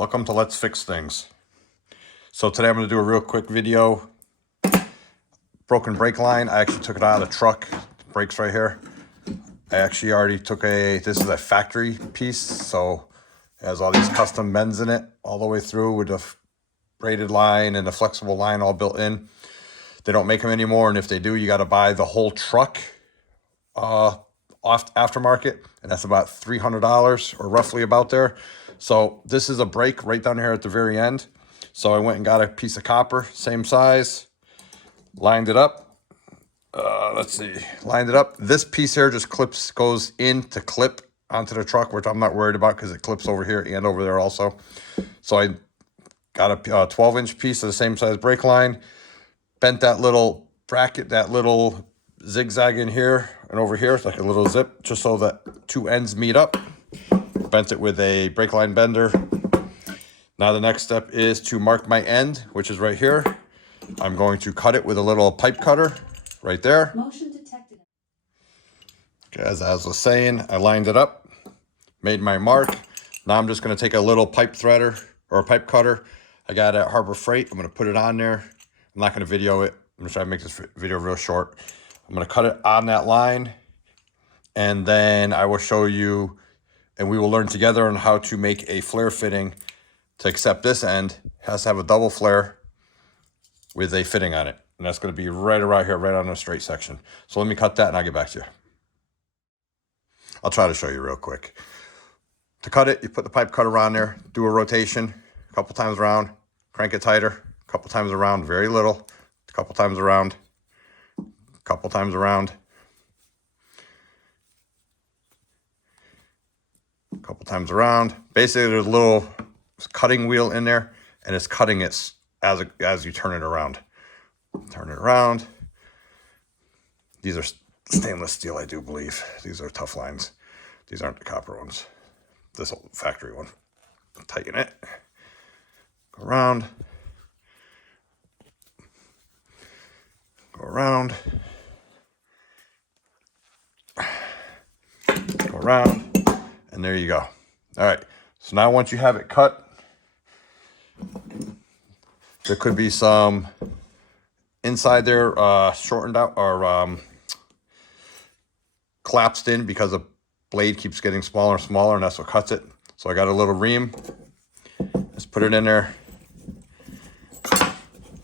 Welcome to Let's Fix Things. So today I'm going to do a real quick video. Broken brake line. I actually took it out of the truck. The brakes right here. I actually already took this is a factory piece, so it has all these custom bends in it all the way through with the braided line and the flexible line all built in. They don't make them anymore, and if they do, you got to buy the whole truck off aftermarket, and that's about $300 or roughly about there. So this is a brake right down here at the very end. So I went and got a piece of copper, same size, lined it up. Lined it up. This piece here just goes in to clip onto the truck, which I'm not worried about because it clips over here and over there also. So I got a 12-inch piece of the same size brake line, bent that little bracket, that little zigzag in here and over here. It's like a little zip, just so that two ends meet up. Bent it with a brake line bender. Now the next step is to mark my end, which is right here. I'm going to cut it with a little pipe cutter right there. Motion detected. Okay, as I was saying, I lined it up, made my mark. Now I'm just going to take a little pipe threader or a pipe cutter I got at Harbor Freight. I'm going to put it on there. I'm not going to video it. I'm going to try to make this video real short. I'm going to cut it on that line, and then I will show you, and we will learn together on how to make a flare fitting to accept this end. It has to have a double flare with a fitting on it. And that's going to be right around here, right on the straight section. So let me cut that and I'll get back to you. I'll try to show you real quick. To cut it, you put the pipe cutter on there, do a rotation a couple times around, crank it tighter, a couple times around, very little, a couple times around, a couple times around, a couple times around. Basically, there's a little cutting wheel in there, and it's cutting it as you turn it around. Turn it around. These are stainless steel, I do believe. These are tough lines. These aren't the copper ones. This old factory one. Tighten it. Go around. Go around. Go around. And there you go. All right. So now once you have it cut, there could be some inside there shortened out or collapsed in because the blade keeps getting smaller and smaller, and that's what cuts it. So I got a little ream. Let's put it in there.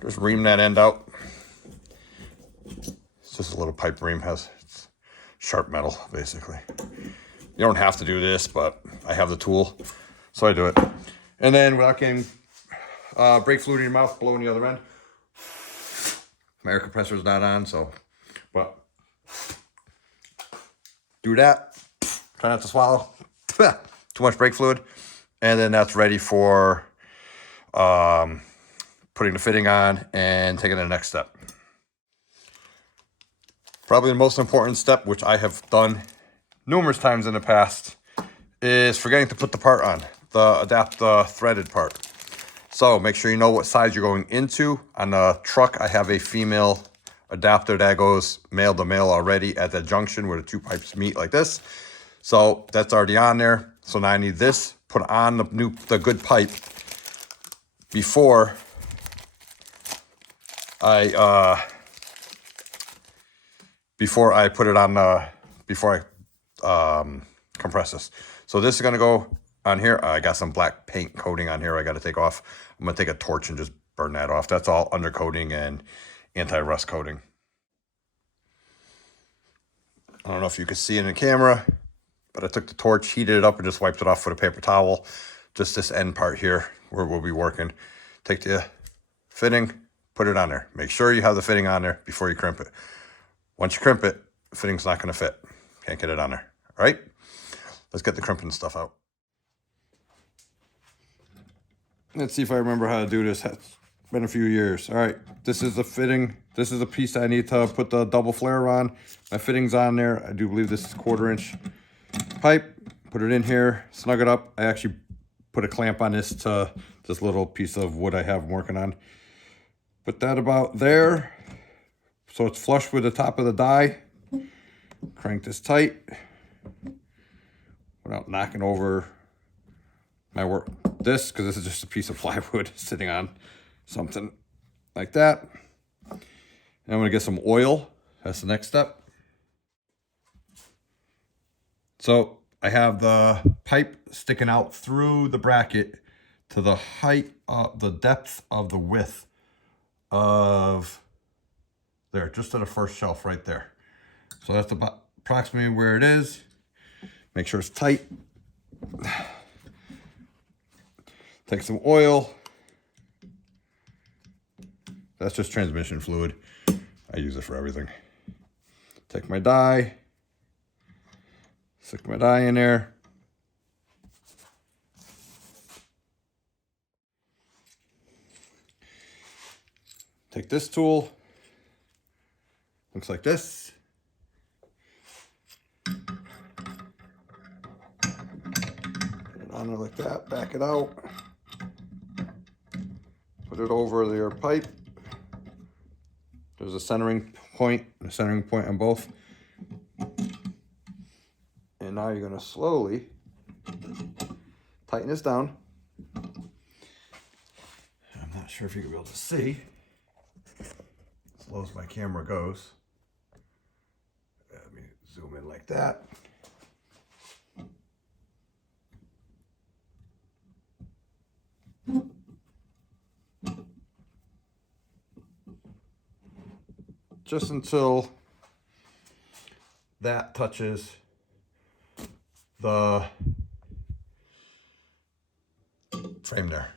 Just ream that end out. It's just a little pipe ream, has sharp metal basically. You don't have to do this, but I have the tool, so I do it. And then without getting brake fluid in your mouth, blow in the other end. My air compressor is not on, so, but do that. Try not to swallow. Too much brake fluid. And then that's ready for putting the fitting on and taking the next step. Probably the most important step, which I have done numerous times in the past, is forgetting to put the part on, the threaded part. So make sure you know what size you're going into. On the truck, I have a female adapter that goes male to male already at that junction where the two pipes meet like this. So that's already on there. So now I need this put on the good pipe before I put it on before I compress this. So this is gonna go on here. I got some black paint coating on here I got to take off. I'm going to take a torch and just burn that off. That's all undercoating and anti-rust coating. I don't know if you can see in the camera, but I took the torch, heated it up, and just wiped it off with a paper towel. Just this end part here where we'll be working. Take the fitting, put it on there. Make sure you have the fitting on there before you crimp it. Once you crimp it, the fitting's not going to fit. Can't get it on there. All right? Let's get the crimping stuff out. Let's see if I remember how to do this. It's been a few years. All right, this is the fitting. This is the piece I need to put the double flare on. My fitting's on there. I do believe this is 1/4-inch pipe. Put it in here, snug it up. I actually put a clamp on this to this little piece of wood I have working on. Put that about there, so it's flush with the top of the die. Crank this tight without knocking over my work this, because this is just a piece of plywood sitting on something like that. And I'm gonna get some oil. That's the next step. So I have the pipe sticking out through the bracket to the height, the depth of the width of there, just to the first shelf right there. So that's about approximately where it is. Make sure it's tight. Take some oil. That's just transmission fluid. I use it for everything. Take my die. Stick my die in there. Take this tool. Looks like this. Put it on there like that. Back it out. Put it over your pipe. There's a centering point on both. And now you're going to slowly tighten this down. I'm not sure if you can be able to see. As low as my camera goes. Let me zoom in like that. Just until that touches the frame there.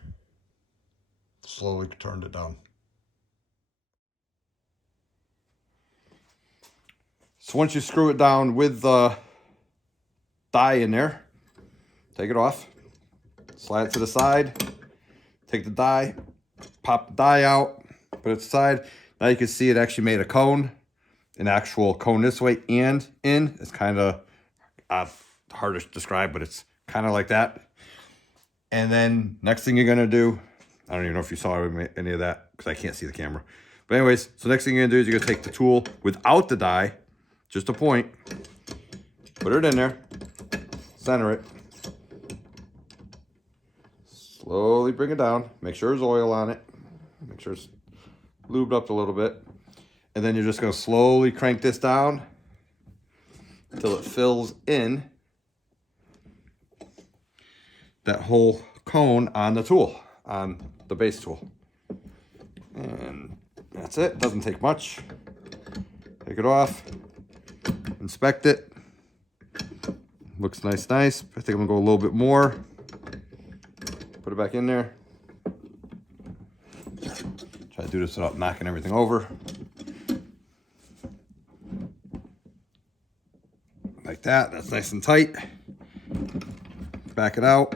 Slowly turned it down. So once you screw it down with the die in there, take it off, slide it to the side, take the die, pop the die out, put it to the side. Now you can see it actually made a cone, an actual cone this way and in. It's kind of hard to describe, but it's kind of like that. And then next thing you're gonna do, I don't even know if you saw any of that because I can't see the camera. But anyways, so next thing you're gonna do is you're gonna take the tool without the die, just a point, put it in there, center it, slowly bring it down, make sure there's oil on it, make sure it's lubed up a little bit, and then you're just gonna slowly crank this down until it fills in that whole cone on the tool, on the base tool. And that's it, doesn't take much. Take it off, inspect it. Looks nice. I think I'm gonna go a little bit more. Put it back in there. Try to do this without knocking everything over. Like that, that's nice and tight. Back it out.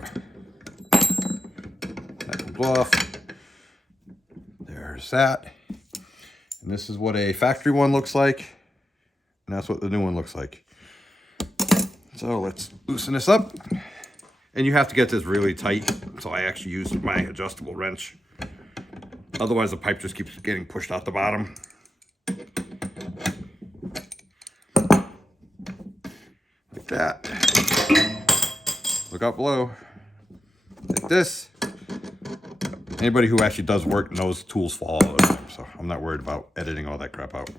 That comes off. There's that. And this is what a factory one looks like. And that's what the new one looks like. So let's loosen this up. And you have to get this really tight. So I actually use my adjustable wrench. Otherwise the pipe just keeps getting pushed out the bottom. Like that. Look out below. Like this. Anybody who actually does work knows tools fall all the time. So I'm not worried about editing all that crap out.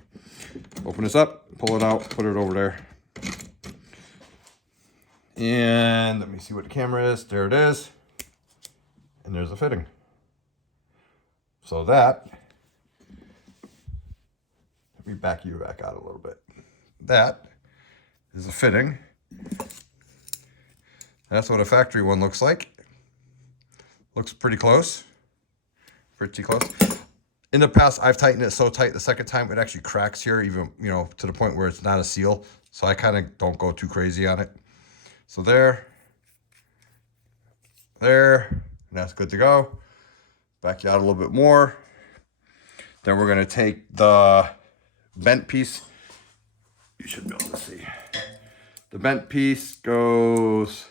Open this up, pull it out, put it over there. And let me see what the camera is. There it is. And there's the fitting. So that, let me back you back out a little bit. That is a fitting. That's what a factory one looks like. Looks pretty close. Pretty close. In the past, I've tightened it so tight the second time it actually cracks here, even, you know, to the point where it's not a seal. So I kind of don't go too crazy on it. So there, and that's good to go. Back you out a little bit more. Then we're gonna take the bent piece. You should be able to see. The bent piece goes,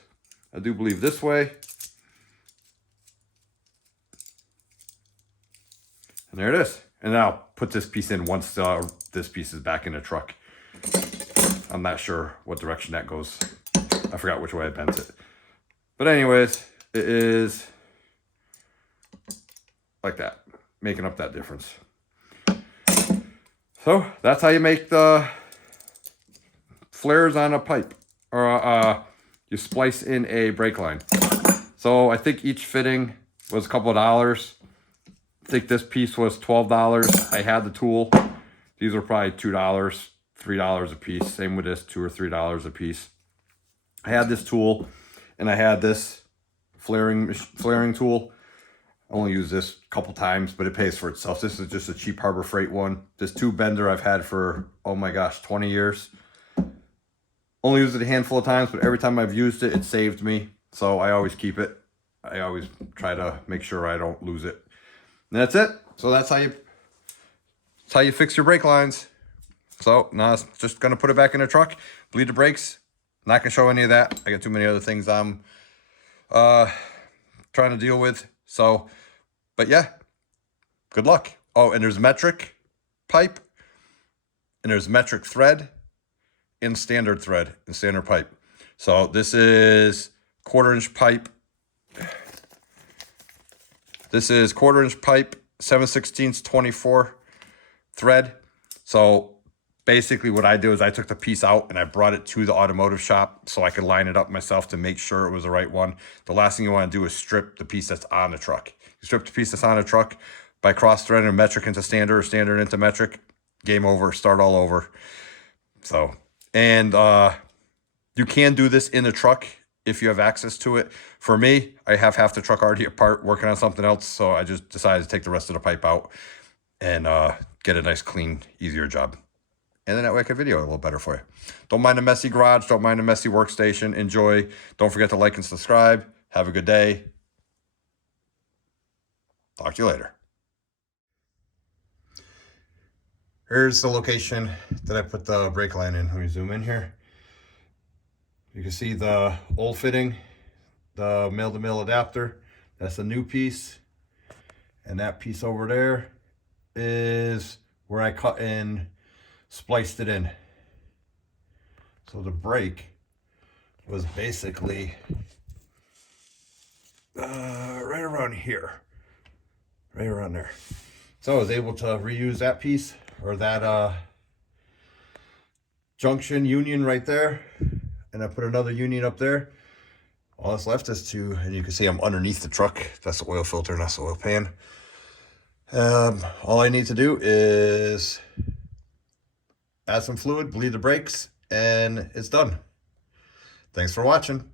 I do believe, this way. And there it is. And now put this piece in once this piece is back in the truck. I'm not sure what direction that goes. I forgot which way I bent it. But anyways, it is like that, making up that difference. So that's how you make the flares on a pipe, or you splice in a brake line. So I think each fitting was a couple of dollars. I think this piece was $12. I had the tool. These were probably $2, $3 a piece. Same with this, $2 or $3 a piece. I had this tool, and I had this flaring tool. I only use this a couple times, but it pays for itself. This is just a cheap Harbor Freight one. This tube bender I've had for, oh my gosh, 20 years. Only used it a handful of times, but every time I've used it, it saved me. So I always keep it. I always try to make sure I don't lose it. And that's it. So that's how you fix your brake lines. So now it's just gonna put it back in the truck, bleed the brakes. Not gonna show any of that. I got too many other things I'm trying to deal with. So, but yeah, good luck. Oh, and there's metric pipe, and there's metric thread, and standard thread and standard pipe. So this is 1/4-inch pipe. This is 1/4-inch pipe, 7/16 24 thread. So basically what I do is I took the piece out and I brought it to the automotive shop so I could line it up myself to make sure it was the right one. The last thing you want to do is strip the piece that's on the truck. You strip the piece that's on the truck by cross-threading metric into standard or standard into metric, game over, start all over. So, and you can do this in the truck if you have access to it. For me, I have half the truck already apart working on something else, so I just decided to take the rest of the pipe out and get a nice, clean, easier job. And then that way I can video it a little better for you. Don't mind a messy garage. Don't mind a messy workstation. Enjoy. Don't forget to like and subscribe. Have a good day. Talk to you later. Here's the location that I put the brake line in. Let me zoom in here. You can see the old fitting, the male-to-male adapter. That's a new piece. And that piece over there is where I cut and spliced it in. So the brake was basically right around here, right around there. So I was able to reuse that piece, or that junction union right there, and I put another union up there. All that's left is to, and you can see I'm underneath the truck. That's the oil filter and that's the oil pan. All I need to do is add some fluid, bleed the brakes, and it's done. Thanks for watching.